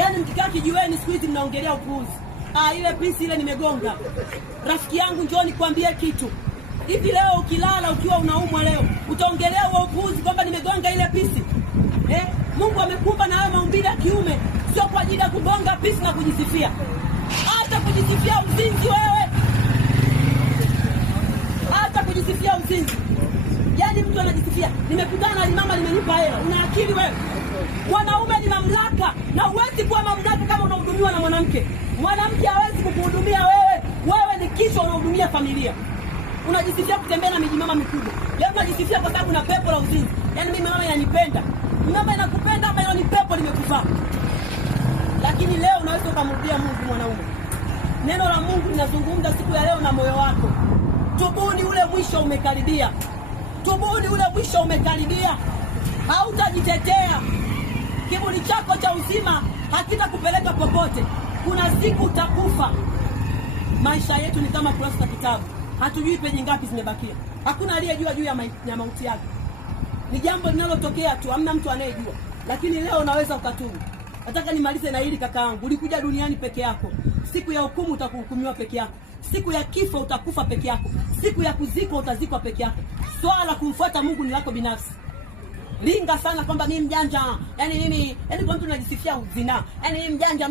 Yaani mkikaa kijiweni siku hizi mnaongelea upuuzi. Ile pisi ile nimegonga. Rafiki yangu njoo nikwambie kitu. Hivi leo ukilala ukiwa unaumwa leo, utaongelea huo upuuzi kwamba nimegonga ile pisi? Mungu amekupa na wewe maumbile ya kiume, sio kwa ajili ya kugonga pisi na kujisifia. Hata kujisifia uzinzi wewe. Hata kujisifia uzinzi. Yaani mtu anajisifia, nimekutana na mama nimenipa hela. Una akili wewe? Wanaume ni mamlaka, na huwezi kuwa mamlaka kama unahudumiwa na mwanamke. Mwanamke hawezi kukuhudumia wewe. Wewe ni kichwa, unahudumia familia. Unajisifia kutembea na mijimama mikubwa. Leo unajisifia kwa sababu una pepo la uzinzi. Yaani mimi mama inanipenda. Mama inakupenda ama hiyo ni pepo limekuvaa. Lakini leo unaweza kumrudia Mungu mwanaume. Neno la Mungu linazungumza siku ya leo na moyo wako. Tubuni, ule mwisho umekaribia. Tubuni, ule mwisho umekaribia. Hautajitetea. Kiburi chako cha uzima hakitakupeleka popote. Kuna siku utakufa. Maisha yetu ni kama kurasa za kitabu. Hatujui peji ngapi zimebakia. Hakuna aliyejua juu ya mauti yake. Ni jambo linalotokea tu, hamna mtu anayejua. Lakini leo unaweza ukatubu. Nataka nimalize na hili kakaangu. Ulikuja duniani peke yako. Siku ya hukumu utakuhukumiwa peke yako. Siku ya kifo utakufa peke yako. Siku ya kuzikwa utazikwa peke yako. Swala la kumfuata Mungu ni lako binafsi. Linga sana kwamba mimi mjanja. Yaani kwa mtu anajisifia uzina. Yaani mimi mjanja.